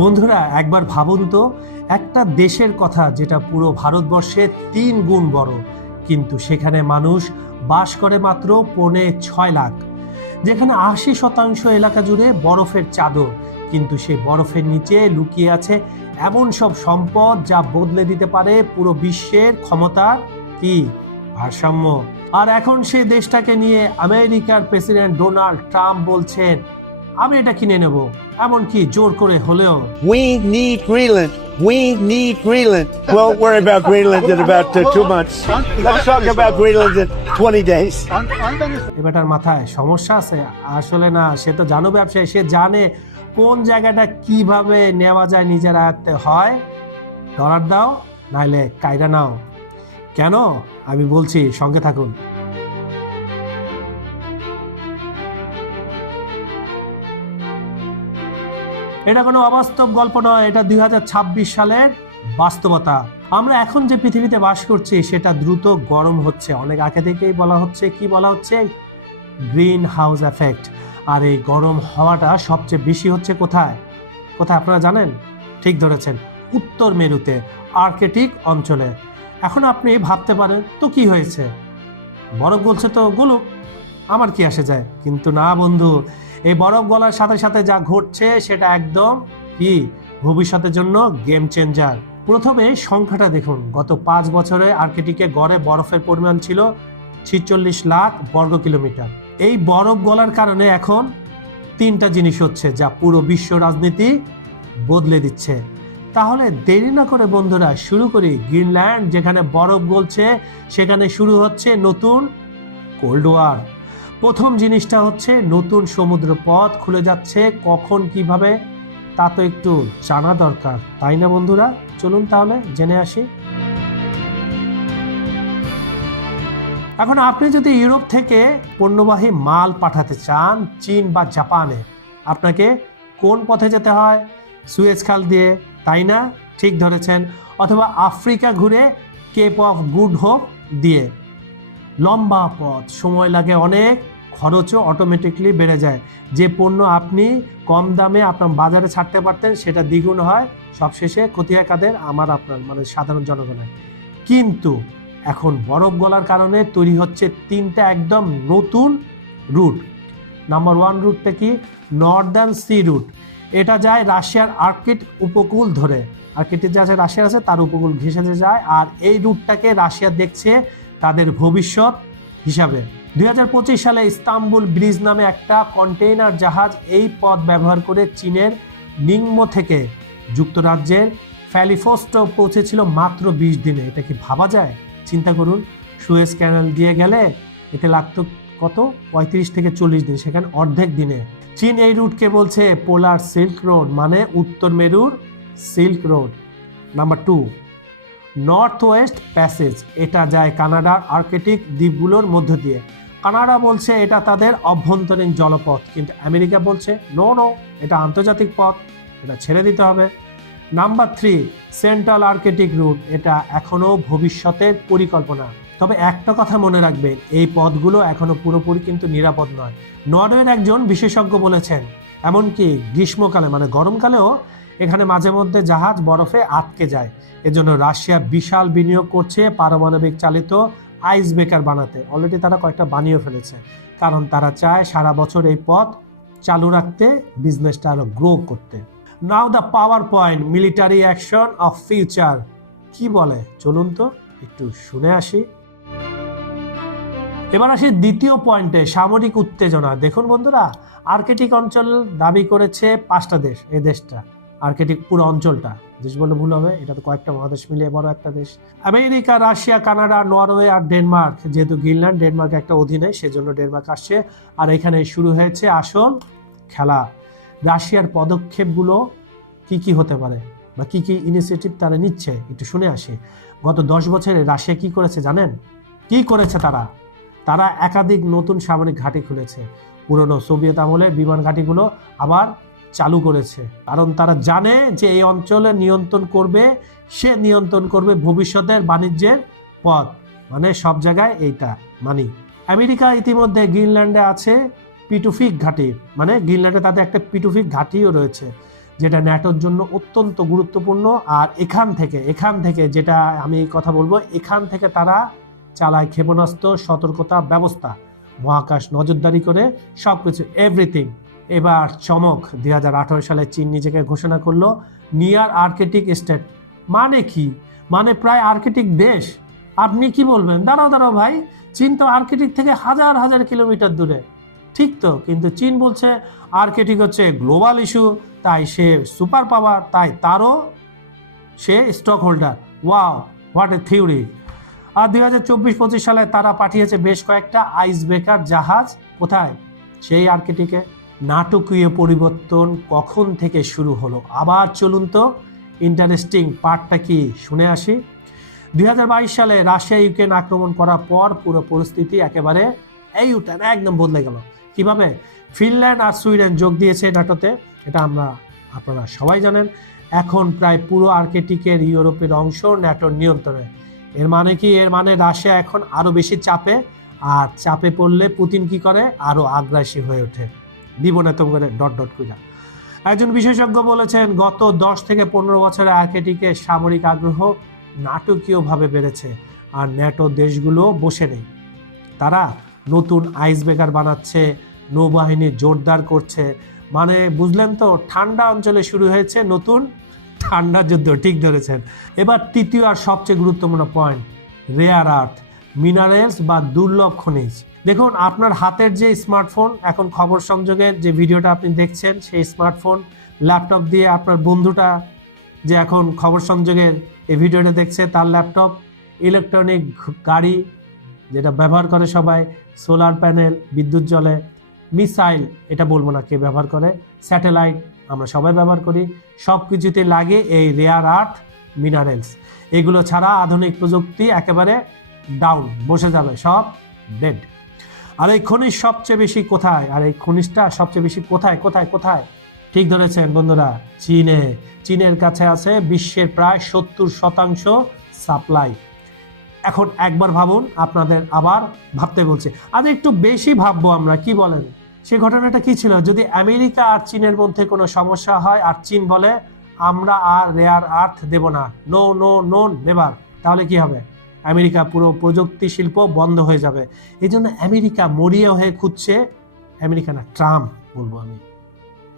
বন্ধুরা একবার ভাবুন তো, একটা দেশের কথা যেটা পুরো ভারতবর্ষের 3 গুণ বড়, কিন্তু সেখানে মানুষ বাস করে মাত্র 6.5 লাখ। যেখানে 80% এলাকা জুড়ে বরফের চাদর, কিন্তু সেই বরফের নিচে লুকিয়ে আছে এমন সব সম্পদ যা বদলে দিতে পারে পুরো বিশ্বের ক্ষমতার কি ভারসাম্য। আর এখন সেই দেশটাকে নিয়ে আমেরিকার প্রেসিডেন্ট ডোনাল্ড ট্রাম্প বলছেন, আমি এটা কিনে নেব, এমনকি জোর করে হলেও। We need Greenland. We need Greenland. We'll worry about Greenland in about 2 months. Let's talk about Greenland in 20 days. এটার মাথায় সমস্যা আছে? আসলে না, সে তো জানো ব্যবসায়ী, সে জানে কোন জায়গাটা কিভাবে নেওয়া যায় নিজের আয়ত্তে। হয় ডলার দাও, নাইলে কায়দা নাও। কেন? আমি বলছি, সঙ্গে থাকুন। এটা কোনো অবাস্তব গল্প নয়, এটা 2026 সালের বাস্তবতা। আমরা এখন যে পৃথিবীতে বাস করছি সেটা দ্রুত গরম হচ্ছে। অনেক আগে থেকেই বলা হচ্ছে, কি বলা হচ্ছে? Green house effect. আর এই গরম হওয়াটা সবচেয়ে বেশি হচ্ছে কোথায় কোথায় আপনারা জানেন? ঠিক ধরেছেন, উত্তর মেরুতে, আর্কটিক অঞ্চলে। এখন আপনি ভাবতে পারেন, তো কি হয়েছে? বরফ গলছে তো গলুক, আমার কি আসে যায়। কিন্তু না বন্ধু, এই বরফ গলার সাথে সাথে যা ঘটছে সেটা একদম কি ভবিষ্যতের জন্য গেম চেঞ্জার। প্রথমে সংখ্যাটা দেখুন। গত 5 বছরে আর্কটিকে গড়ে বরফের পরিমাণ ছিল 46 লাখ বর্গ কিলোমিটার। এই বরফ গলার কারণে এখন 3টা জিনিস হচ্ছে যা পুরো বিশ্ব রাজনীতি বদলে দিচ্ছে। তাহলে দেরি না করে বন্ধুরা শুরু করি। গ্রিনল্যান্ড যেখানে বরফ গলছে সেখানে শুরু হচ্ছে নতুন কোল্ড ওয়ার। প্রথম জিনিসটা হচ্ছে নতুন সমুদ্র পথ খুলে যাচ্ছে। কখন, কিভাবে, তা তো একটু জানা দরকার, তাই না বন্ধুরা? চলুন তাহলে জেনে আসি। এখন আপনি যদি ইউরোপ থেকে পণ্যবাহী মাল পাঠাতে চান চীন বা জাপানে, আপনাকে কোন পথে যেতে হয়? সুয়েজ খাল দিয়ে, তাই না? ঠিক ধরেছেন। অথবা আফ্রিকা ঘুরে কেপ অফ গুড হোপ দিয়ে। লম্বা পথ, সময় লাগে অনেক, খরচও অটোমেটিকলি বেড়ে যায়। যে পণ্য আপনি কম দামে আপনার বাজারে ছাড়তে পারতেন সেটা দ্বিগুণ হয়। সবশেষে ক্ষতি হয় কাদের? আমার আপনার, মানে সাধারণ জনগণের। কিন্তু এখন বরফ গলার কারণে তৈরি হচ্ছে 3টা একদম নতুন রুট। নাম্বার 1 রুটটা কি? Northern sea route. এটা যায় রাশিয়ার আর্কটিক উপকূল ধরে। আর্কটিক যে আছে রাশিয়ার আছে তার উপকূল ঘেঁষে যায়। আর এই রুটটাকে রাশিয়া দেখছে তাদের ভবিষ্যৎ হিসাবে। 2025 সালে ইস্তাম্বুল ব্রিজ নামে একটা কন্টেইনার জাহাজ এই পথ ব্যবহার করে চীনের নিংমো থেকে যুক্তরাজ্যের ফ্যালিফোস্ট পৌঁছেছিল মাত্র 20 দিনে। এটা কি ভাবা যায়? চিন্তা করুন, সুয়েজ ক্যানাল দিয়ে গেলে এতে লাগতো কত? 35 থেকে 40 দিন, সেখানে অর্ধেক দিনে। চীন এই রুটকে বলছে পোলার সিল্ক রোড, মানে উত্তর মেরুর silk road. Number 2 north West passage. এটা যায় কানাডার আর্কটিক দ্বীপগুলোর মধ্য দিয়ে। কানাডা বলছে এটা তাদের অভ্যন্তরীণ জলপথ, কিন্তু আমেরিকা বলছে নো নো, এটা আন্তর্জাতিক পথ, এটা ছেড়ে দিতে হবে। Number 3 central Arctic route. এটা এখনো ভবিষ্যতের পরিকল্পনা। তবে একটা কথা মনে রাখবেন, এই পথগুলো এখনো পুরোপুরি কিন্তু নিরাপদ নয়। নরওয়ের একজন বিশেষজ্ঞ বলেছেন, এমনকি গ্রীষ্মকালে, মানে গরমকালেও এখানে মাঝে মধ্যে জাহাজ বরফে আটকে যায়। এজন্য রাশিয়া বিশাল বিনিয়োগ করছে পারমাণবিক চালিত আইস ব্রেকার বানাতে। অলরেডি তারা কয়েকটা বানিয়ে ফেলেছে, কারণ তারা চায় সারা বছর এই পথ চালু রাখতে, বিজনেসটা আরো গ্রো করতে। Now the power point, military action of future. কি বলে চলুন তো একটু শুনে আসি। এবার আসি দ্বিতীয় পয়েন্টে, সামরিক উত্তেজনা। দেখুন বন্ধুরা, আর্কটিক অঞ্চল দাবি করেছে 5টা দেশ। এই দেশটা আর্কটিক পুরো অঞ্চলটা, দেশ বলে ভুল হবে, এটা তো কয়েকটা মহাদেশ মিলিয়ে বড় একটা দেশ। আমেরিকা, রাশিয়া, কানাডা, নরওয়ে আর ডেনমার্ক। যেহেতু গ্রিনল্যান্ড ডেনমার্ক একটা অধীনে, সেজন্য ডেনমার্ক আসছে। আর এখানে শুরু হয়েছে আসল খেলা। রাশিয়ার পদক্ষেপগুলো কি কি হতে পারে, বা কি কি ইনিশিয়েটিভ তারা নিচ্ছে একটু শুনে আসি। গত 10 বছরে রাশিয়া কি করেছে জানেন? কি করেছে তারা একাধিক নতুন সামরিক ঘাঁটি খুলেছে। পুরনো সোভিয়েত আমলের বিমান ঘাঁটিগুলো আবার চালু করেছে, কারণ তারা জানে যে এই অঞ্চলে নিয়ন্ত্রণ করবে ভবিষ্যতের বাণিজ্যের পথ, মানে সব জায়গায় এইটা মানি। আমেরিকা ইতিমধ্যে গ্রিনল্যান্ডে আছে পিটুফিক ঘাঁটি, মানে গ্রিনল্যান্ডে তাদের একটা পিটুফিক ঘাঁটিও রয়েছে, যেটা ন্যাটোর জন্য অত্যন্ত গুরুত্বপূর্ণ। আর এখান থেকে যেটা আমি কথা বলবো, এখান থেকে তারা চালায় ক্ষেপণাস্ত্র সতর্কতা ব্যবস্থা, মহাকাশ নজরদারি করে সব কিছু এভরিথিং। এবার চমক, 2018 সালে চীন নিজেকে ঘোষণা করলো নিয়ার আর্কটিক স্টেট। মানে কি? মানে প্রায় আর্কটিক দেশ। আপনি কি বলবেন? দাঁড়াও ভাই, চীন তো আর্কটিক থেকে হাজার হাজার কিলোমিটার দূরে। ঠিক তো, কিন্তু চীন বলছে আর্কটিক হচ্ছে গ্লোবাল ইস্যু, তাই সে সুপার পাওয়ার, তাই তারও সে stock holder. Wow, what a theory. আর 2024-25 সালে তারা পাঠিয়েছে বেশ কয়েকটা আইস ব্রেকার জাহাজ। কোথায়? সেই আর্কটিকে। নাটকীয় পরিবর্তন কখন থেকে শুরু হলো? আবার চলুন তো ইন্টারেস্টিং পার্টটা কি শুনে আসি। 2022 সালে রাশিয়া ইউক্রেন আক্রমণ করার পর পুরো পরিস্থিতি একেবারে একদম বদলে গেল। কিভাবে? ফিনল্যান্ড আর সুইডেন যোগ দিয়েছে ন্যাটোতে, এটা আপনারা সবাই জানেন। এখন প্রায় পুরো আর্কটিকের ইউরোপের অংশ ন্যাটোর নিয়ন্ত্রণে। এর মানে কি? এর মানে রাশিয়া এখন আরো বেশি চাপে, আর চাপে পড়লে পুতিন কি করে? আরো আগ্রাসী হয়ে ওঠে। দিব না তোম করে ... কইরা। একজন বিশেষজ্ঞ বলেছেন গত 10 থেকে 15 বছরে আর্কটিকে সামরিক আগ্রহ নাটকীয়ভাবে বেড়েছে, আর ন্যাটো দেশগুলো বসে নেই। তারা নতুন আইস ব্রেকার বানাচ্ছে, নৌবাহিনী জোরদার করছে। মানে বুঝলেন তো, ঠান্ডা অঞ্চলে শুরু হয়েছে নতুন ঠান্ডা যুদ্ধ। ঠিক ধরেছেন। এবার তৃতীয় আর সবচেয়ে গুরুত্বপূর্ণ পয়েন্ট, রেয়ার আর্থ মিনারেলস বা দুর্লভ খনিজ। দেখুন, আপনার হাতের যে স্মার্টফোন, এখন খবর সংযোগের যে ভিডিওটা আপনি দেখছেন, সেই স্মার্টফোন ল্যাপটপ দিয়ে আপনার বন্ধুটা যে এখন খবর সংযোগের এই ভিডিওটা দেখছে, তার ল্যাপটপ, ইলেকট্রনিক গাড়ি যেটা ব্যবহার করে সবাই, সোলার প্যানেল, বিদ্যুৎ জ্বলে, মিসাইল, এটা বলবো না কে ব্যবহার করে, স্যাটেলাইট আমরা সবাই ব্যবহার করি, সব কিছুতে লাগে এই রেয়ার আর্থ মিনারেলস। এগুলো ছাড়া আধুনিক প্রযুক্তি একেবারে ডাউন, বসে যাবে, সব ডেড। আর এই খনিজ সবচেয়ে বেশি কোথায়? আর এই খনিজটা সবচেয়ে বেশি কোথায় কোথায় কোথায়? ঠিক ধরেছেন বন্ধুরা, চীনে। চীনের কাছে আছে বিশ্বের প্রায় 70% সাপ্লাই। এখন একবার ভাবুন, আপনাদের আবার ভাবতে বলছে, আজ একটু বেশি ভাববো আমরা, কি বলেন? সে ঘটনাটা কি ছিল? যদি আমেরিকা আর চীনের মধ্যে কোনো সমস্যা হয় আর চীন বলে আমরা আর রেয়ার আর্থ দেব না, নো নো নো নেভার, তাহলে কি হবে? আমেরিকা পুরো প্রযুক্তি শিল্প বন্ধ হয়ে যাবে। এই জন্য আমেরিকা মরিয়া হয়ে খুঁজছে, আমেরিকা না, ট্রাম্প বলবো আমি,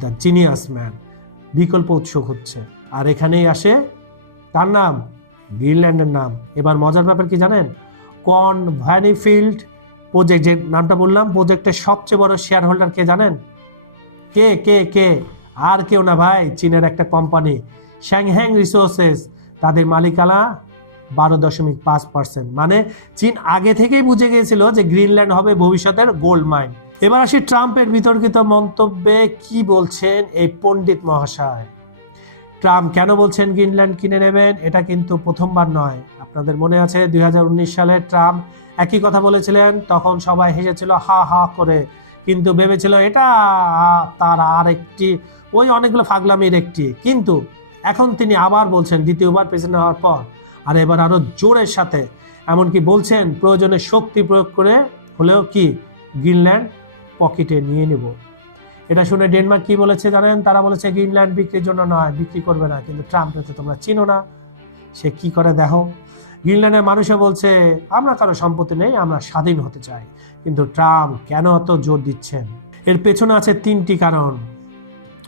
দ্য জিনিয়াস ম্যান, বিকল্প উৎস খুঁজছে। আর এখানেই আসে তার নাম, গ্রিনল্যান্ডের নাম। এবার মজার ব্যাপার কি জানেন? কর্ন ভ্যানিফিল্ড প্রজেক্ট, যে নামটা বললাম, প্রজেক্টের সবচেয়ে বড় শেয়ার হোল্ডার কে জানেন? কে কে কে? আর কেউ না ভাই, চীনের একটা কোম্পানি শ্যাংহ্যাং রিসোর্সেস। তাদের মালিকানা 12.5%। মানে চীন আগে থেকেই বুঝে গিয়েছিল যে গ্রিনল্যান্ড হবে ভবিষ্যতের গোল্ড মাইন। এবার আসি ট্রাম্পের বিতর্কিত মন্তব্যে কি বলছেন এই পণ্ডিত মহাশয়। ট্রাম্প কেন বলছেন গ্রিনল্যান্ড কিনে নেবেন? এটা কিন্তু প্রথমবার নয়। আপনাদের মনে আছে 2019 সালে ট্রাম্প একই কথা বলেছিলেন, তখন সবাই হেসেছিল হা হা করে, কিন্তু ভেবেছিল এটা তার আর একটি, ওই অনেকগুলো ফাগলামির একটি। কিন্তু এখন তিনি আবার বলছেন, দ্বিতীয়বার প্রেসিডেন্ট হওয়ার পর, আর এবার আরো জোরের সাথে, এমনকি বলছেন প্রয়োজনে শক্তি প্রয়োগ করে হলেও কি গ্রিনল্যান্ড পকেটে নিয়ে নেব। এটা শুনে ডেনমার্ক কি বলেছে জানেন? তারা বলেছে গ্রিনল্যান্ড বিক্রির জন্য নয়, বিক্রি করবে না। কিন্তু ট্রাম্পকে তো তোমরা চিনো না, সে কি করে দেখো। গ্রিনল্যান্ডের মানুষে বলছে আমরা কারো সম্পত্তি নেই, আমরা স্বাধীন হতে চাই। কিন্তু ট্রাম্প কেন এত জোর দিচ্ছেন? এর পেছনে আছে 3টি কারণ।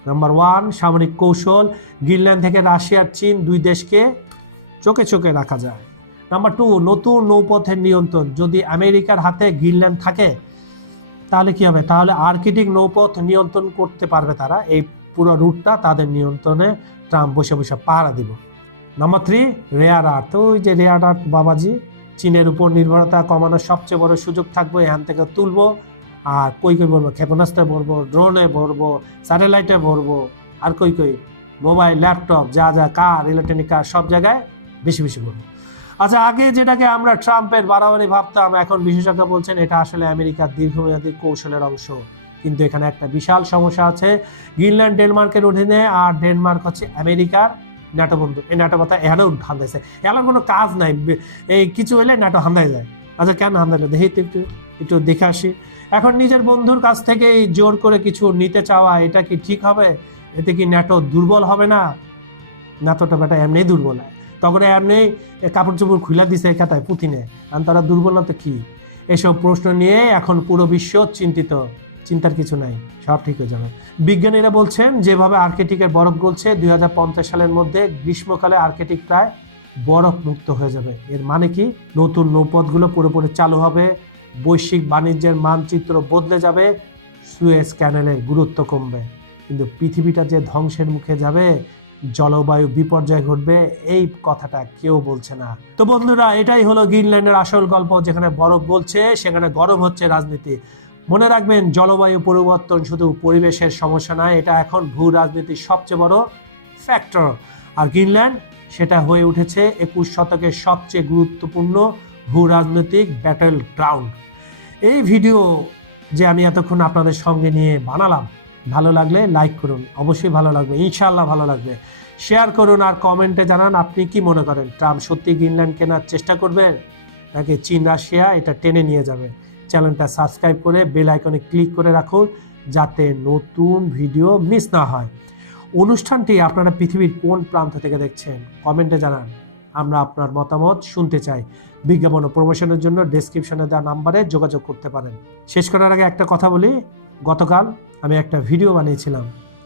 নাম্বার 1, সামরিক কৌশল। গ্রিনল্যান্ড থেকে রাশিয়া, চীন দুই দেশকে চোখে চোখে রাখা যায়। নাম্বার 2, নতুন নৌপথের নিয়ন্ত্রণ। যদি আমেরিকার হাতে গ্রিনল্যান্ড থাকে তাহলে কি হবে? তাহলে আর্কটিক নৌপথ নিয়ন্ত্রণ করতে পারবে তারা। এই পুরো রুটটা তাদের নিয়ন্ত্রণে, ট্রাম্প বসে বসে পাহারা দিব। Number 3, rare earth. ওই যে রেয়ার আর্থ বাবাজি, চীনের উপর নির্ভরতা কমানোর সবচেয়ে বড় সুযোগ থাকবে, এখান থেকে তুলবো। আর কই ভরবো? ক্ষেপণাস্ত্রে ভরবো, ড্রোনে ভরবো, স্যাটেলাইটে ভরবো, আর কই মোবাইল, ল্যাপটপ, যা যা কার, ইলেকট্রনিক কার, সব জায়গায় বেশি বেশি ভরবো। আচ্ছা, আগে যেটাকে আমরা ট্রাম্পের বাড়াবাড়ি ভাবতাম, এখন বিশেষজ্ঞ বলছেন এটা আসলে আমেরিকার দীর্ঘমেয়াদী কৌশলের অংশ। কিন্তু এখানে একটা বিশাল সমস্যা আছে। গ্রিনল্যান্ড ডেনমার্কের অধীনে, আর ডেনমার্ক হচ্ছে আমেরিকার ন্যাটো বন্ধু। এই ন্যাটো কথা এখানেও হান্দাইছে, এলার কোনো কাজ নাই, এই কিছু হলে ন্যাটো হান্দাই যায়। আচ্ছা, কেন হান্দাইলে দেখি একটু দেখে আসি। এখন নিজের বন্ধুর কাছ থেকে জোর করে কিছু নিতে চাওয়া, এটা কি ঠিক হবে? এতে কি ন্যাটো দুর্বল হবে না? ন্যাটোটা বেটা এমনিই দুর্বল হয়, তখন এমনি কাপড় চোপড় খুলে দিছে খাতায় পুতিনে, আর তারা দুর্বল না তো কি? এসব প্রশ্ন নিয়ে এখন পুরো বিশ্ব চিন্তিত। চিন্তার কিছু নাই, সব ঠিক হয়ে যাবে। বিজ্ঞানীরা বলছেন যেভাবে আর্কটিকের বরফ গলছে 2050 সালের মধ্যে গ্রীষ্মকালে আর্কটিক প্রায় বরফ মুক্ত হয়ে যাবে। এর মানে কি? নতুন নৌপথগুলো পুরোপুরি চালু হবে, বৈশ্বিক বাণিজ্যের মানচিত্র বদলে যাবে, সুয়েজ ক্যানেলের গুরুত্ব কমবে। কিন্তু পৃথিবীটা যে ধ্বংসের মুখে যাবে, জলবায়ু বিপর্যয় ঘটবে, এই কথাটা কেউ বলছে না। তো বন্ধুরা, এটাই হলো গ্রিনল্যান্ডের আসল গল্প। যেখানে বরফ গলছে সেখানে গরম হচ্ছে রাজনীতি। মনে রাখবেন, জলবায়ু পরিবর্তন শুধু পরিবেশের সমস্যা নয়, এটা এখন ভূ রাজনীতির সবচেয়ে বড় ফ্যাক্টর। আর গ্রিনল্যান্ড সেটা হয়ে উঠেছে 21 শতকের সবচেয়ে গুরুত্বপূর্ণ ভূ রাজনৈতিক ব্যাটেল গ্রাউন্ড। এই ভিডিও যে আমি এতক্ষণ আপনাদের সঙ্গে নিয়ে বানালাম, ভালো লাগলে লাইক করুন, অবশ্যই ভালো লাগবে, ইনশাআল্লাহ ভালো লাগবে। শেয়ার করুন আর কমেন্টে জানান আপনি কি মনে করেন, ট্রাম্প সত্যি গ্রিনল্যান্ড কেনার চেষ্টা করবেন নাকি চীন রাশিয়া এটা টেনে নিয়ে যাবে? চ্যানেলটা সাবস্ক্রাইব করে বেল আইকনে ক্লিক করে রাখুন যাতে নতুন ভিডিও মিস না হয়। অনুষ্ঠানটি আপনারা পৃথিবীর কোন প্রান্ত থেকে দেখছেন কমেন্টে জানান, আমরা আপনার মতামত শুনতে চাই। বিজ্ঞাপন ও প্রমোশনের জন্য ডেসক্রিপশনে দেওয়া নাম্বারে যোগাযোগ করতে পারেন। শেষ করার আগে একটা কথা বলি, গতকাল আমি একটা ভিডিও বানিয়েছিলাম,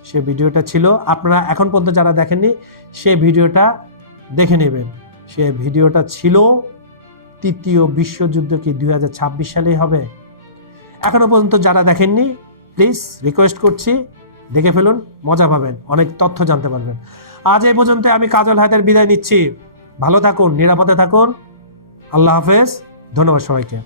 সে ভিডিওটা ছিল, আপনারা এখন পর্যন্ত যারা দেখেননি সেই ভিডিওটা দেখে নেবেন। সে ভিডিওটা ছিল তৃতীয় বিশ্বযুদ্ধ কি 2026 সালেই হবে? এখনো পর্যন্ত যারা দেখেননি প্লিজ রিকোয়েস্ট করছি দেখে ফেলুন, মজা পাবেন, অনেক তথ্য জানতে পারবেন। আজ এই পর্যন্ত আমি কাজল হায়দার বিদায় নিচ্ছি। ভালো থাকুন, নিরাপদে থাকুন, আল্লাহ হাফেজ, ধন্যবাদ সবাইকে।